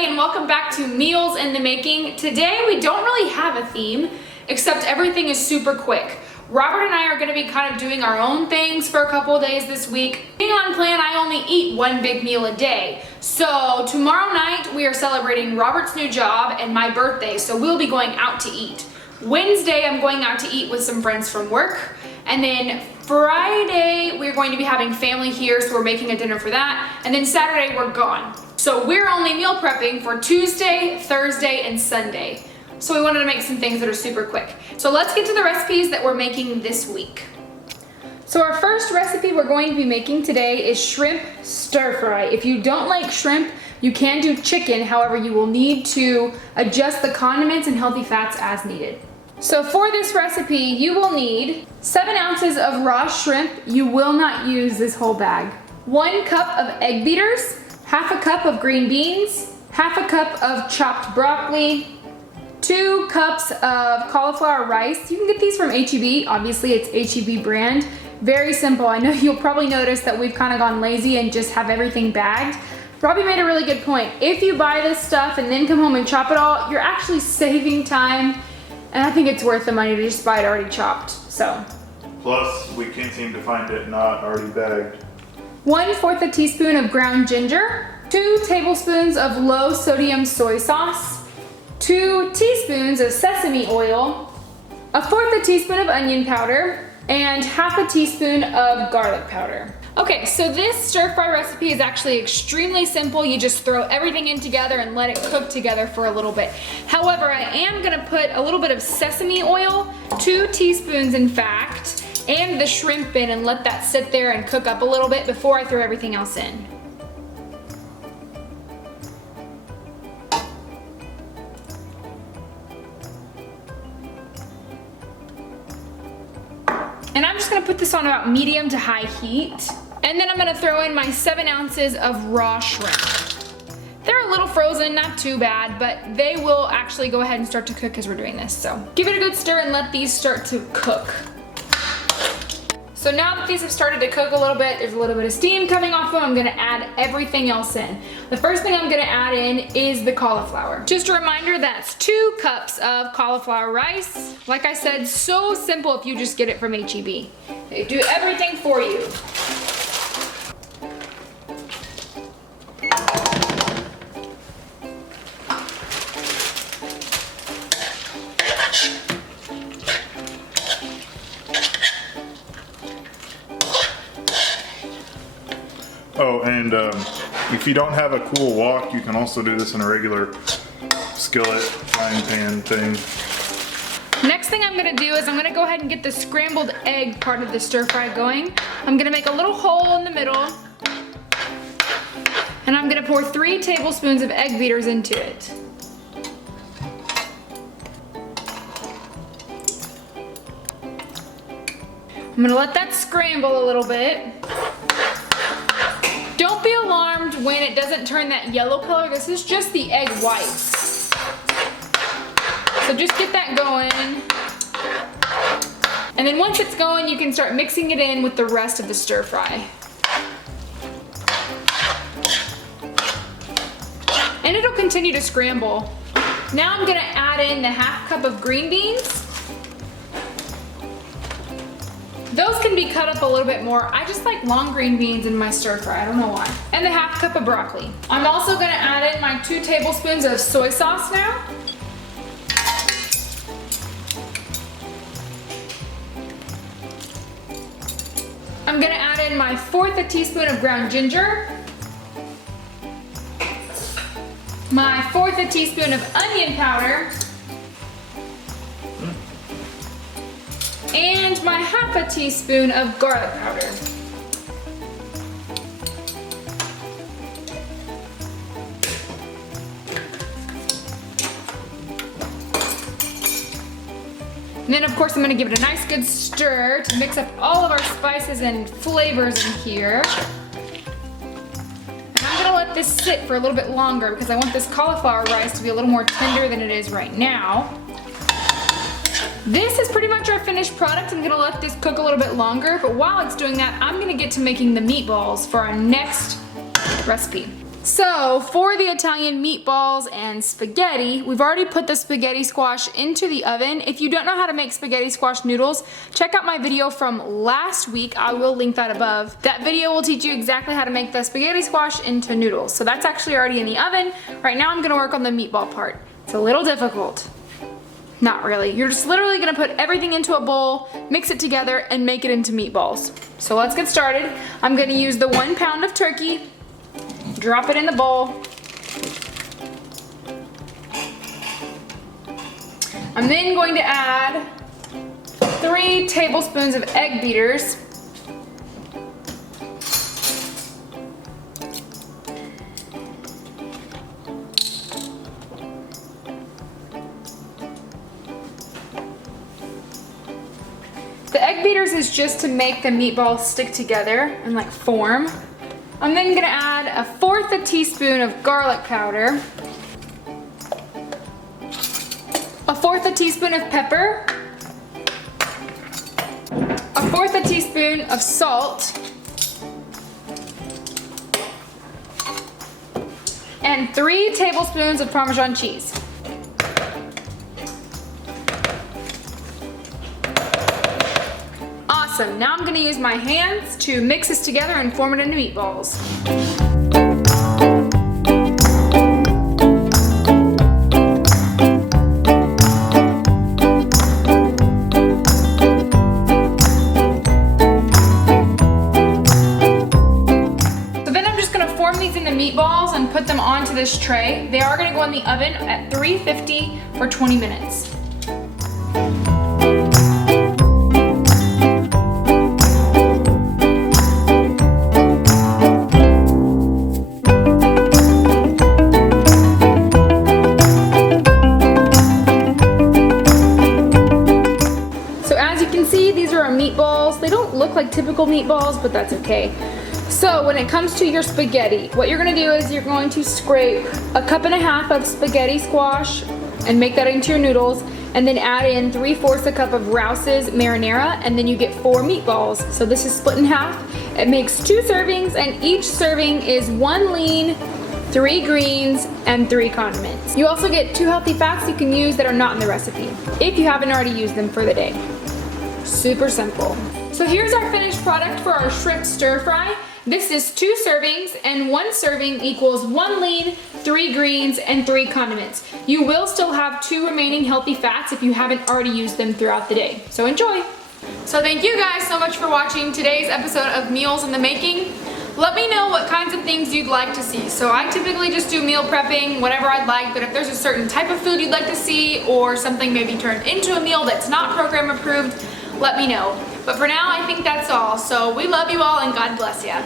everybody, and welcome back to Meals in the Making. Today we don't really have a theme, except everything is super quick. Robert and I are going to be kind of doing our own things for a couple of days this week. Being on plan, I only eat one big meal a day. So tomorrow night we are celebrating Robert's new job and my birthday, so we'll be going out to eat. Wednesday I'm going out to eat with some friends from work, and then Friday we're going to be having family here, so we're making a dinner for that, and then Saturday we're gone. So we're only meal prepping for Tuesday, Thursday, and Sunday. So we wanted to make some things that are super quick. So let's get to the recipes that we're making this week. So our first recipe we're going to be making today is shrimp stir fry. If you don't like shrimp, you can do chicken. However, you will need to adjust the condiments and healthy fats as needed. So for this recipe, you will need 7 ounces of raw shrimp. You will not use this whole bag. 1 cup of egg beaters, half a cup of green beans, half a cup of chopped broccoli, 2 cups of cauliflower rice. You can get these from H-E-B. Obviously, it's H-E-B brand. Very simple. I know you'll probably notice that we've kind of gone lazy and just have everything bagged. Robbie made a really good point. If you buy this stuff and then come home and chop it all, you're actually saving time, and I think it's worth the money to just buy it already chopped. So. Plus, we can't seem to find it not already bagged. 1/4 teaspoon of ground ginger, 2 tablespoons of low sodium soy sauce, 2 teaspoons of sesame oil, 1/4 teaspoon of onion powder, and half a teaspoon of garlic powder. Okay, so this stir fry recipe is actually extremely simple. You just throw everything in together and let it cook together for a little bit. However, I am gonna put a little bit of sesame oil, 2 teaspoons in fact, and the shrimp in and let that sit there and cook up a little bit before I throw everything else in. And I'm just gonna put this on about medium to high heat. And then I'm gonna throw in my 7 ounces of raw shrimp. They're a little frozen, not too bad, but they will actually go ahead and start to cook as we're doing this. So give it a good stir and let these start to cook. So now that these have started to cook a little bit, there's a little bit of steam coming off them, I'm gonna add everything else in. The first thing I'm gonna add in is the cauliflower. Just a reminder, that's 2 cups of cauliflower rice. Like I said, so simple if you just get it from H-E-B. They do everything for you. Oh, and if you don't have a cool wok, you can also do this in a regular skillet, frying pan thing. Next thing I'm gonna do is I'm gonna go ahead and get the scrambled egg part of the stir fry going. I'm gonna make a little hole in the middle, and I'm gonna pour 3 tablespoons of egg beaters into it. I'm gonna let that scramble a little bit. Don't be alarmed when it doesn't turn that yellow color. This is just the egg whites. So just get that going. And then once it's going, you can start mixing it in with the rest of the stir fry. And it'll continue to scramble. Now I'm gonna add in the half cup of green beans. Those can be cut up a little bit more. I just like long green beans in my stir fry, I don't know why. And the half cup of broccoli. I'm also gonna add in my 2 tablespoons of soy sauce now. I'm gonna add in my 1/4 teaspoon of ground ginger, my 1/4 teaspoon of onion powder, and my half a teaspoon of garlic powder. And then of course I'm gonna give it a nice good stir to mix up all of our spices and flavors in here. And I'm gonna let this sit for a little bit longer because I want this cauliflower rice to be a little more tender than it is right now. This is pretty much our finished product. I'm gonna let this cook a little bit longer, but while it's doing that, I'm gonna get to making the meatballs for our next recipe. So for the Italian meatballs and spaghetti, we've already put the spaghetti squash into the oven. If you don't know how to make spaghetti squash noodles, check out my video from last week. I will link that above. That video will teach you exactly how to make the spaghetti squash into noodles. So that's actually already in the oven. Right now I'm gonna work on the meatball part. It's a little difficult. Not really. You're just literally gonna put everything into a bowl, mix it together, and make it into meatballs. So let's get started. I'm gonna use the 1 pound of turkey. Drop it in the bowl. I'm then going to add 3 tablespoons of egg beaters. The egg beaters is just to make the meatballs stick together and like form. I'm then gonna add 1/4 teaspoon of garlic powder, 1/4 teaspoon of pepper, 1/4 teaspoon of salt, and 3 tablespoons of Parmesan cheese. Awesome, now I'm gonna use my hands to mix this together and form it into meatballs. So then I'm just gonna form these into meatballs and put them onto this tray. They are gonna go in the oven at 350 for 20 minutes. Meatballs. They don't look like typical meatballs, but that's okay. So when it comes to your spaghetti, what you're gonna do is you're going to scrape 1.5 cups of spaghetti squash and make that into your noodles, and then add in 3/4 cup of Rouse's marinara, and then you get 4 meatballs. So this is split in half. It makes 2 servings, and each serving is 1 lean, 3 greens, and 3 condiments. You also get 2 healthy fats you can use that are not in the recipe, if you haven't already used them for the day. Super simple. So here's our finished product for our shrimp stir fry. This is 2 servings, and 1 serving equals 1 lean, 3 greens, and 3 condiments. You will still have 2 remaining healthy fats if you haven't already used them throughout the day. So enjoy. So thank you guys so much for watching today's episode of Meals in the Making. Let me know what kinds of things you'd like to see. So I typically just do meal prepping, whatever I'd like, but if there's a certain type of food you'd like to see, or something maybe turned into a meal that's not program approved, let me know. But for now, I think that's all. So we love you all, and God bless ya.